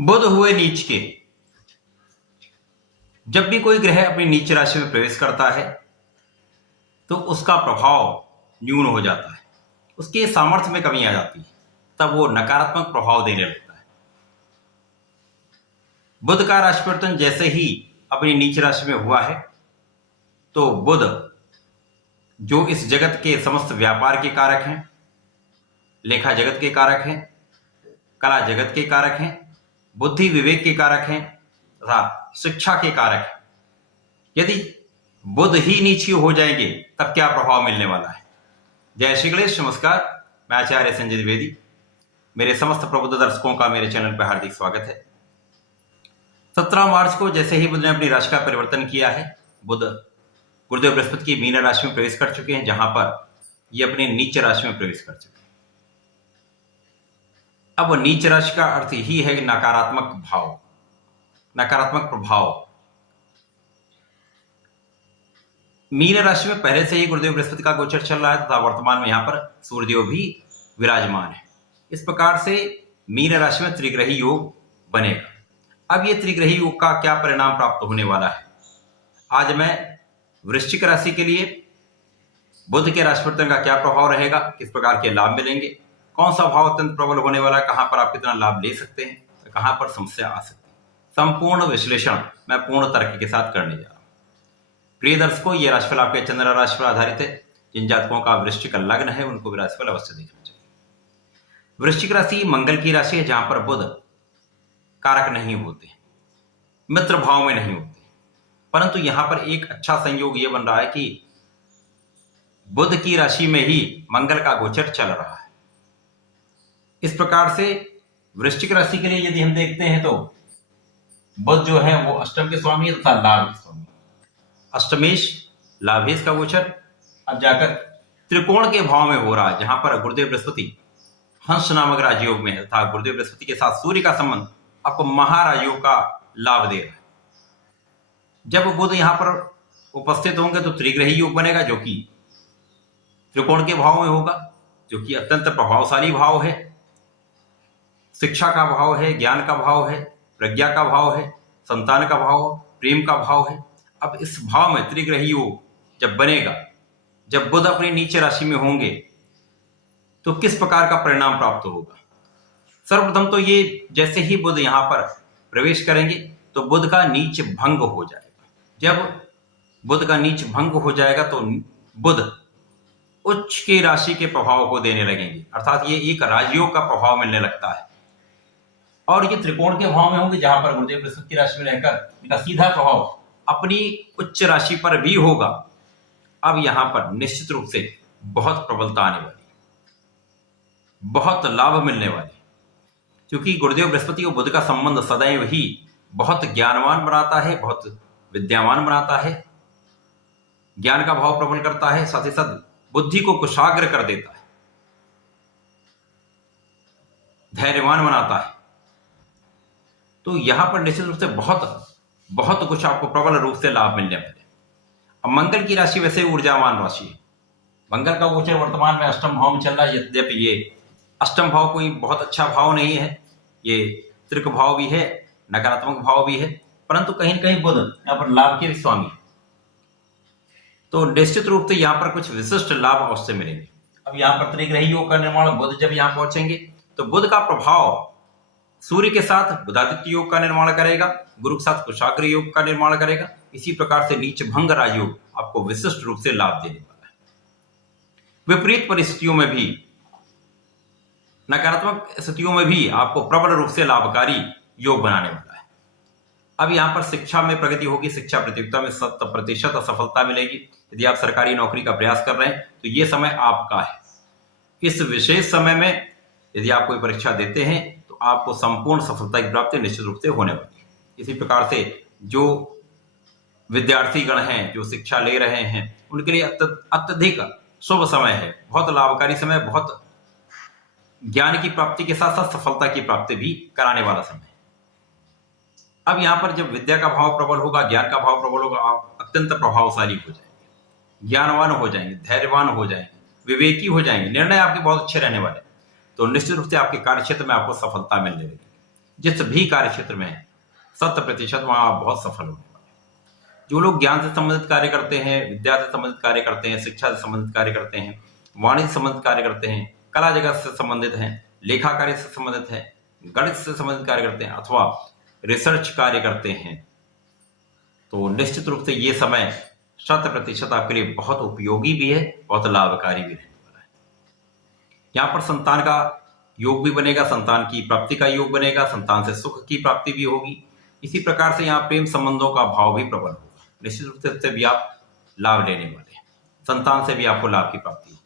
बुध हुए नीच के। जब भी कोई ग्रह अपनी नीच राशि में प्रवेश करता है तो उसका प्रभाव न्यून हो जाता है, उसके सामर्थ्य में कमी आ जाती है, तब वो नकारात्मक प्रभाव देने लगता है। बुध का राशि परिवर्तन जैसे ही अपनी नीच राशि में हुआ है तो बुध जो इस जगत के समस्त व्यापार के कारक हैं, लेखा जगत के कारक हैं, कला जगत के कारक हैं, बुद्धि विवेक के कारक हैं तथा शिक्षा के कारक हैं। यदि बुध ही नीच हो जाएंगे तब क्या प्रभाव मिलने वाला है। जय श्री गणेश, नमस्कार। मैं आचार्य संजय द्विवेदी, मेरे समस्त प्रबुद्ध दर्शकों का मेरे चैनल पर हार्दिक स्वागत है। 17 मार्च को जैसे ही बुध ने अपनी राशि का परिवर्तन किया है, बुध गुरुदेव बृहस्पति की मीन राशि में प्रवेश कर चुके हैं, जहां पर ये अपने नीच राशि में प्रवेश कर चुके हैं। अब नीच राशि का अर्थ ही है नकारात्मक भाव, नकारात्मक प्रभाव। मीन राशि में पहले से ही गुरुदेव बृहस्पति का गोचर चल रहा है तथा वर्तमान में यहां पर सूर्यदेव भी विराजमान है। इस प्रकार से मीन राशि में त्रिग्रही योग बनेगा। अब ये त्रिग्रही योग का क्या परिणाम प्राप्त होने वाला है, आज मैं वृश्चिक राशि के लिए बुध के राशि परिवर्तन का क्या प्रभाव रहेगा, किस प्रकार के लाभ मिलेंगे, कौन सा भाव अत्यंत प्रबल होने वाला है, कहां पर आप कितना लाभ ले सकते हैं, तो कहां पर समस्या आ सकती है, संपूर्ण विश्लेषण मैं पूर्ण तर्क के साथ करने जा रहा हूं। प्रिय दर्शकों, ये राशिफल आपके चंद्र राशि पर आधारित है। जिन जातकों का वृश्चिक लग्न है उनको भी राशिफल अवश्य देखना चाहिए। वृश्चिक राशि मंगल की राशि है, जहां पर बुध कारक नहीं होते, मित्र भाव में नहीं होते, परंतु यहां पर एक अच्छा संयोग यह बन रहा है कि बुध की राशि में ही मंगल का गोचर चल रहा है। इस प्रकार से वृश्चिक राशि के लिए यदि हम देखते हैं तो बुध जो है वो अष्टम के स्वामी तथा लाभ के स्वामी, अष्टमेश लाभेश का गोचर अब जाकर त्रिकोण के भाव में हो रहा है, जहां पर गुरुदेव बृहस्पति हंस नामक राजयोग में है तथा गुरुदेव बृहस्पति के साथ सूर्य का संबंध आपको महाराजयोग का लाभ दे रहा है। जब बुध यहां पर उपस्थित होंगे तो त्रिग्रही योग बनेगा, जो कि त्रिकोण के भाव में होगा, जो कि अत्यंत प्रभावशाली भाव है। शिक्षा का भाव है, ज्ञान का भाव है, प्रज्ञा का भाव है, संतान का भाव, प्रेम का भाव है। अब इस भाव में त्रिग्रही योग जब बनेगा, जब बुध अपनी नीचे राशि में होंगे तो किस प्रकार का परिणाम प्राप्त होगा। सर्वप्रथम तो ये जैसे ही बुध यहां पर प्रवेश करेंगे तो बुध का नीच भंग हो जाएगा। जब बुध का नीच भंग हो जाएगा तो बुध उच्च की राशि के प्रभाव को देने लगेंगे, अर्थात ये एक राजयोग का प्रभाव मिलने लगता है। और ये त्रिकोण के भाव में होंगे, जहां पर गुरुदेव बृहस्पति की राशि में रहकर इनका सीधा प्रभाव अपनी उच्च राशि पर भी होगा। अब यहां पर निश्चित रूप से बहुत प्रबलता आने वाली, बहुत लाभ मिलने वाले, क्योंकि गुरुदेव बृहस्पति और बुध का संबंध सदैव ही बहुत ज्ञानवान बनाता है, बहुत विद्यावान बनाता है, ज्ञान का भाव प्रबल करता है, साथ ही साथ बुद्धि को कुशाग्र कर देता है, धैर्यवान बनाता है। तो यहां पर निश्चित रूप से बहुत कुछ आपको प्रबल रूप से लाभ मिलने वाले। अब मंगल की राशि वैसे ऊर्जावान राशि है। मंगल का गोचर वर्तमान में अष्टम भाव में चल रहा है, यद्यपि ये अष्टम भाव कोई बहुत अच्छा भाव नहीं है, ये त्रिक भाव भी है, नकारात्मक भाव भी है, परंतु कहीं न कहीं बुध यहाँ पर लाभ के भी स्वामी है, तो निश्चित रूप से यहाँ पर कुछ विशिष्ट लाभ अवश्य मिलेंगे। अब यहाँ पर त्रिग्रही योग का निर्माण, बुध जब यहाँ पहुंचेंगे तो बुध का प्रभाव सूर्य के साथ बुधादित्य योग का निर्माण करेगा, गुरु के साथ कुशाग्र योग का निर्माण करेगा। इसी प्रकार से नीच भंग राजयोग आपको विशिष्ट रूप से लाभ देने वाला है। विपरीत परिस्थितियों में भी, नकारात्मक स्थितियों में भी आपको प्रबल रूप से लाभकारी योग बनाने वाला है। अब यहां पर शिक्षा में प्रगति होगी, शिक्षा प्रतियोगिता में 100% सफलता मिलेगी। यदि आप सरकारी नौकरी का प्रयास कर रहे हैं तो यह समय आपका है। इस विशेष समय में यदि आप कोई परीक्षा देते हैं तो आपको संपूर्ण सफलता की प्राप्ति निश्चित रूप से होने वाली है। इसी प्रकार से जो विद्यार्थी गण हैं, जो शिक्षा ले रहे हैं, उनके लिए अत्यधिक शुभ समय है, बहुत लाभकारी समय, बहुत ज्ञान की प्राप्ति के साथ साथ सफलता की प्राप्ति भी कराने वाला समय है। अब यहां पर जब विद्या का भाव प्रबल होगा, ज्ञान का भाव प्रबल होगा, आप अत्यंत प्रभावशाली हो जाएंगे, ज्ञानवान हो जाएंगे, धैर्यवान हो जाएंगे, विवेकी हो जाएंगे, निर्णय आपके बहुत अच्छे रहने वाले। तो निश्चित रूप से आपके कार्य क्षेत्र में आपको सफलता मिलने लगेगी। जिस भी कार्य क्षेत्र में है 100% वहां आप बहुत सफल होने वाले हैं। जो लोग ज्ञान से संबंधित कार्य करते हैं, विद्या से संबंधित कार्य करते हैं, शिक्षा से संबंधित कार्य करते हैं, वाणिज्य से संबंधित कार्य करते हैं, कला जगत से संबंधित हैं, लेखा कार्य से संबंधित है, गणित से संबंधित कार्य करते हैं अथवा रिसर्च कार्य करते हैं, तो निश्चित रूप से ये समय 100% आपके लिए बहुत उपयोगी भी है, बहुत लाभकारी भी रहने वाला है। यहाँ पर संतान का योग भी बनेगा, संतान की प्राप्ति का योग बनेगा, संतान से सुख की प्राप्ति भी होगी। इसी प्रकार से यहाँ प्रेम संबंधों का भाव भी प्रबल होगा। निश्चित रूप से भी आप लाभ लेने वाले हैं, संतान से भी आपको लाभ की प्राप्ति होगी।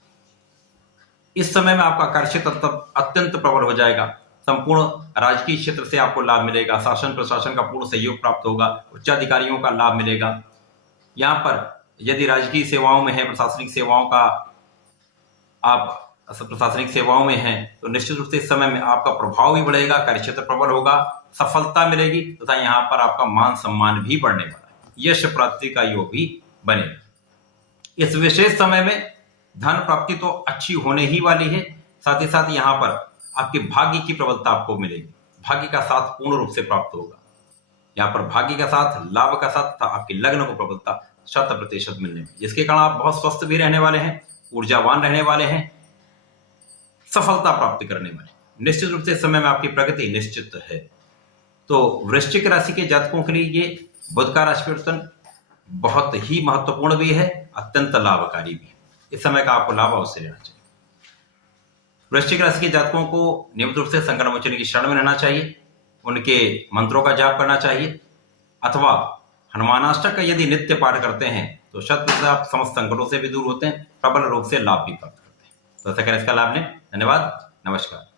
इस समय में आपका कार्य क्षेत्र अत्यंत प्रबल हो जाएगा, संपूर्ण राजकीय क्षेत्र से आपको लाभ मिलेगा, शासन प्रशासन का पूर्ण सहयोग प्राप्त होगा, उच्चाधिकारियों का लाभ मिलेगा। यहाँ पर यदि राजकीय सेवाओं में है, प्रशासनिक सेवाओं का आप प्रशासनिक सेवाओं में हैं, तो निश्चित रूप से इस समय में आपका प्रभाव भी बढ़ेगा, कार्य क्षेत्र प्रबल होगा, सफलता मिलेगी तथा यहाँ पर आपका मान सम्मान भी बढ़ने वाला है, यश प्राप्ति का योग भी बनेगा। इस विशेष समय में धन प्राप्ति तो अच्छी होने ही वाली है, साथ ही साथ यहाँ पर आपके भाग्य की प्रबलता आपको मिलेगी, भाग्य का साथ पूर्ण रूप से प्राप्त होगा। यहाँ पर भाग्य का साथ, लाभ का साथ तथा आपके लग्न को प्रबलता 100% मिलने में, जिसके कारण आप बहुत स्वस्थ भी रहने वाले हैं, ऊर्जावान रहने वाले हैं, सफलता प्राप्त करने वाले। निश्चित रूप से इस समय में आपकी प्रगति निश्चित है। तो वृश्चिक राशि के जातकों के लिए ये बुध का राशि परिवर्तन बहुत ही महत्वपूर्ण भी है, अत्यंत लाभकारी भी है। इस समय का आपको लाभ अवश्य लेना चाहिए। वृश्चिक राशि के जातकों को नियमित रूप से संकट मोचन की शरण में रहना चाहिए, उनके मंत्रों का जाप करना चाहिए अथवा हनुमानाष्टक का यदि नित्य पाठ करते हैं तो 100% आप समस्त संकटों से भी दूर होते हैं, प्रबल रूप से लाभ भी प्राप्त करते हैं। तो ऐसा करें, इसका लाभ लें। धन्यवाद, नमस्कार।